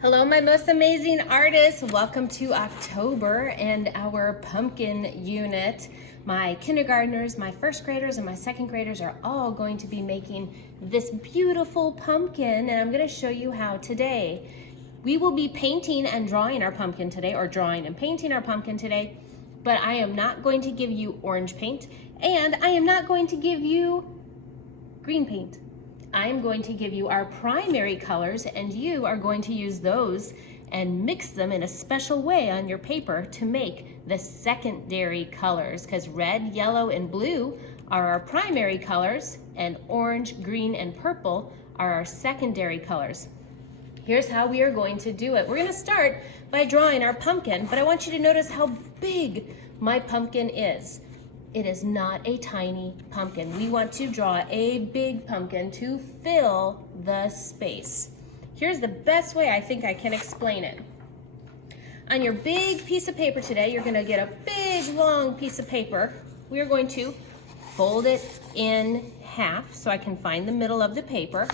Hello, my most amazing artists. Welcome to October and our pumpkin unit. My kindergartners, my first graders, and my second graders are all going to be making this beautiful pumpkin, and I'm going to show you how today. We will be painting and drawing our pumpkin today, or drawing and painting our pumpkin today, but I am not going to give you orange paint, and I am not going to give you green paint. I'm going to give you our primary colors, and you are going to use those and mix them in a special way on your paper to make the secondary colors, because red, yellow, and blue are our primary colors, and orange, green, and purple are our secondary colors. Here's how we are going to do it. We're going to start by drawing our pumpkin, but I want you to notice how big my pumpkin is. It is not a tiny pumpkin. We want to draw a big pumpkin to fill the space. Here's the best way I think I can explain it. On your big piece of paper today, you're going to get a big long piece of paper. We are going to fold it in half so I can find the middle of the paper.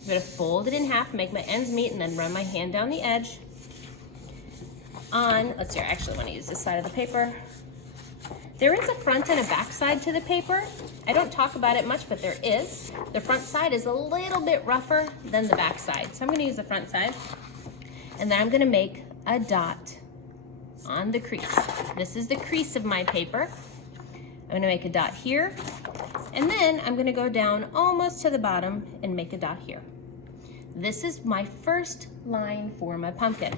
I'm going to fold it in half, make my ends meet, and then run my hand down the edge. Let's see, I actually want to use this side of the paper. There is a front and a back side to the paper. I don't talk about it much, but there is. The front side is a little bit rougher than the back side. So I'm gonna use the front side. And then I'm gonna make a dot on the crease. This is the crease of my paper. I'm gonna make a dot here. And then I'm gonna go down almost to the bottom and make a dot here. This is my first line for my pumpkin.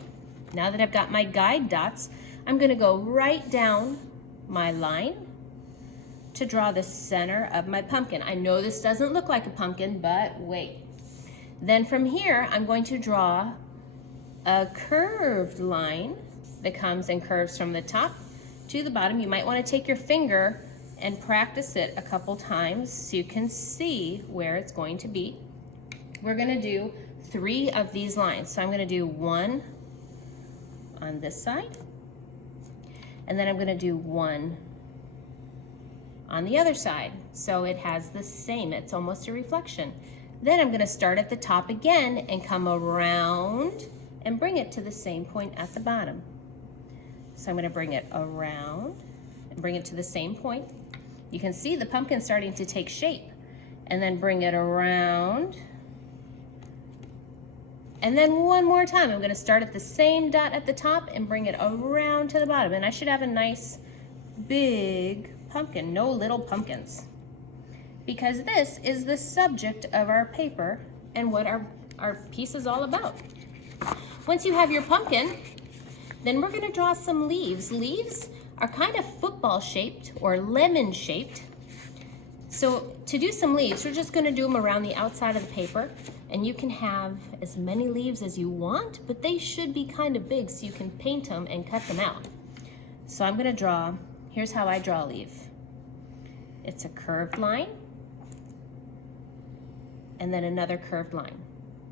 Now that I've got my guide dots, I'm gonna go right down my line to draw the center of my pumpkin. I know this doesn't look like a pumpkin, but wait. Then from here, I'm going to draw a curved line that comes and curves from the top to the bottom. You might want to take your finger and practice it a couple times so you can see where it's going to be. We're going to do 3 of these lines. So I'm going to do 1 on this side. And then I'm going to do 1 on the other side. So it has the same, it's almost a reflection. Then I'm going to start at the top again and come around and bring it to the same point at the bottom. So I'm going to bring it around and bring it to the same point. You can see the pumpkin starting to take shape. And then bring it around. And then one more time, I'm going to start at the same dot at the top and bring it around to the bottom. And I should have a nice big pumpkin, no little pumpkins. Because this is the subject of our paper and what our piece is all about. Once you have your pumpkin, then we're going to draw some leaves. Leaves are kind of football shaped or lemon shaped. So to do some leaves, we're just going to do them around the outside of the paper. And you can have as many leaves as you want, but they should be kind of big so you can paint them and cut them out. So I'm gonna draw, here's how I draw a leaf. It's a curved line, and then another curved line.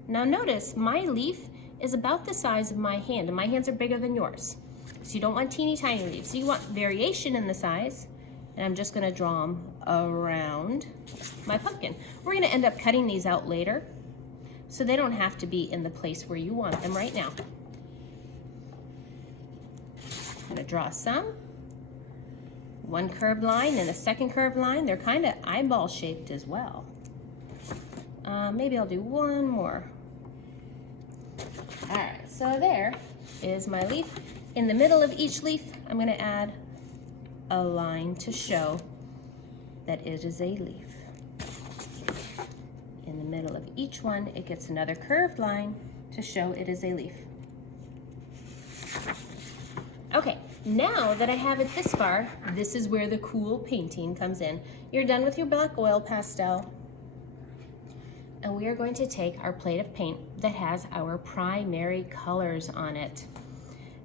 Now notice, my leaf is about the size of my hand, and my hands are bigger than yours. So you don't want teeny tiny leaves. So you want variation in the size, and I'm just gonna draw them around my pumpkin. We're gonna end up cutting these out later, so they don't have to be in the place where you want them right now. I'm gonna draw some. 1 curved line and a second curved line. They're kind of eyeball shaped as well. Maybe I'll do 1 more. All right, so there is my leaf. In the middle of each leaf, I'm gonna add a line to show that it is a leaf. In the middle of each one, it gets another curved line to show it is a leaf. Okay, now that I have it this far, this is where the cool painting comes in. You're done with your black oil pastel, and we are going to take our plate of paint that has our primary colors on it.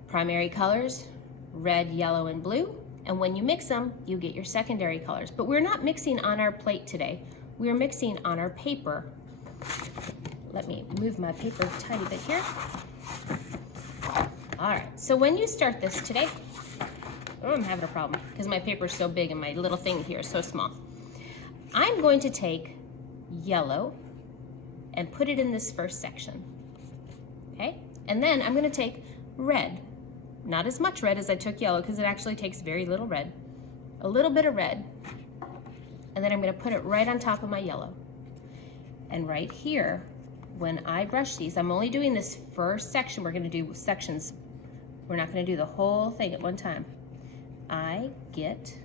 Primary colors, red, yellow, and blue, and when you mix them, you get your secondary colors. But we're not mixing on our plate today. We're mixing on our paper. Let me move my paper a tiny bit here. All right, so when you start this today, oh, I'm having a problem because my paper is so big and my little thing here is so small. I'm going to take yellow and put it in this first section. okay? And then I'm gonna take red. Not as much red as I took yellow because it actually takes very little red. A little bit of red. And then I'm gonna put it right on top of my yellow. And right here, when I brush these, I'm only doing this first section. We're gonna do sections. We're not gonna do the whole thing at one time. I get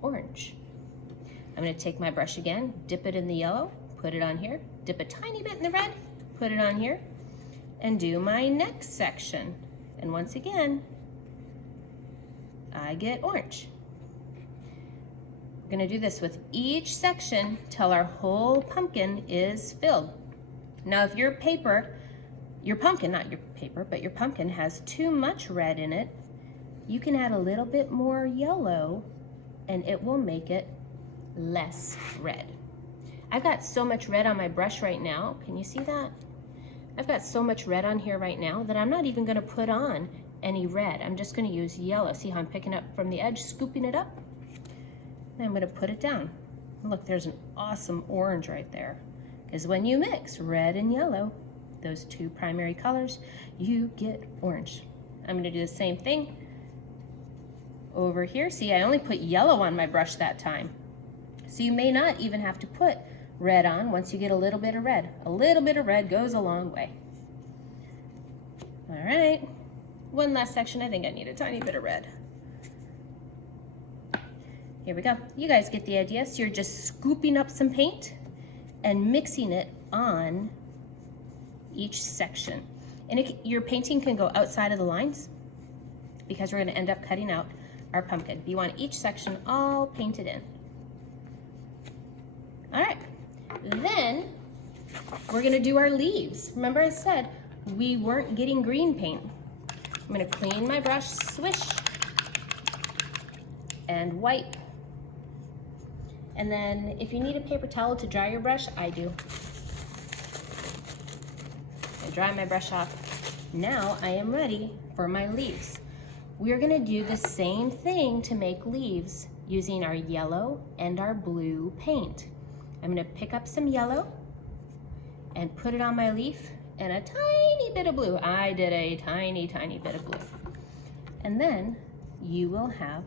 orange. I'm gonna take my brush again, dip it in the yellow, put it on here, dip a tiny bit in the red, put it on here, and do my next section. And once again, I get orange. We're gonna do this with each section till our whole pumpkin is filled. Now if your paper, your pumpkin, not your paper, but your pumpkin has too much red in it, you can add a little bit more yellow and it will make it less red. I've got so much red on my brush right now. Can you see that? I've got so much red on here right now that I'm not even gonna put on any red. I'm just gonna use yellow. See how I'm picking up from the edge, scooping it up? And I'm gonna put it down. Look, there's an awesome orange right there. Because when you mix red and yellow, those two primary colors, you get orange. I'm gonna do the same thing over here. See, I only put yellow on my brush that time. So you may not even have to put red on once you get a little bit of red. A little bit of red goes a long way. All right, one last section. I think I need a tiny bit of red. Here we go. You guys get the idea. So you're just scooping up some paint and mixing it on each section. And your painting can go outside of the lines because we're gonna end up cutting out our pumpkin. You want each section all painted in. All right, then we're gonna do our leaves. Remember I said we weren't getting green paint. I'm gonna clean my brush, swish, and wipe. And then if you need a paper towel to dry your brush, I do. I dry my brush off. Now I am ready for my leaves. We're gonna do the same thing to make leaves using our yellow and our blue paint. I'm gonna pick up some yellow and put it on my leaf and a tiny bit of blue. I did a tiny, tiny bit of blue. And then you will have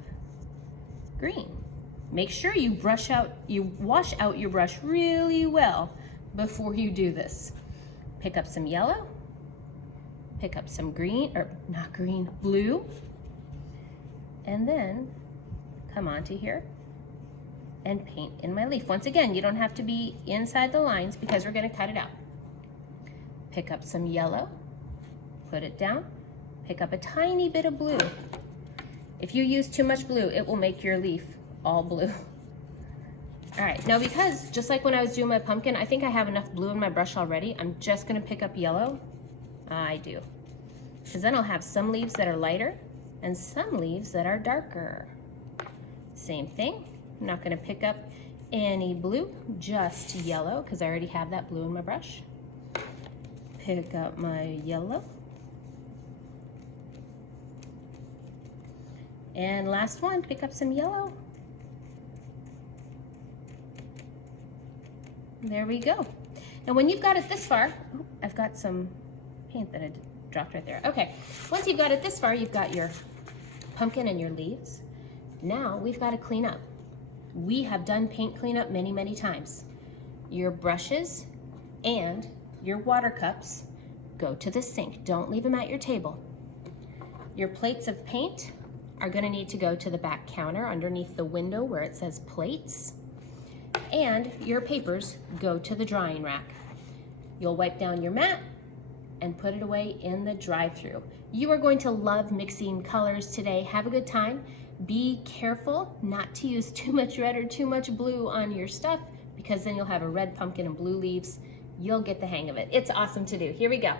green. Make sure you wash out your brush really well before you do this. Pick up some yellow, pick up some green, or not green, blue, and then come onto here and paint in my leaf. Once again, you don't have to be inside the lines because we're gonna cut it out. Pick up some yellow, put it down, pick up a tiny bit of blue. If you use too much blue, it will make your leaf all blue. All right, now because just like when I was doing my pumpkin, I think I have enough blue in my brush already. I'm just gonna pick up yellow. I do. Because then I'll have some leaves that are lighter and some leaves that are darker. Same thing. I'm not gonna pick up any blue, just yellow, because I already have that blue in my brush. Pick up my yellow. And last one, pick up some yellow. There we go. Now when you've got it this far, I've got some paint that I dropped right there. Okay, once you've got it this far, you've got your pumpkin and your leaves. Now we've got to clean up. We have done paint cleanup many, many times. Your brushes and your water cups go to the sink. Don't leave them at your table. Your plates of paint are going to need to go to the back counter underneath the window where it says plates. And your papers go to the drying rack. You'll wipe down your mat and put it away in the drive-thru. You are going to love mixing colors today. Have a good time. Be careful not to use too much red or too much blue on your stuff because then you'll have a red pumpkin and blue leaves. You'll get the hang of it. It's awesome to do. Here we go.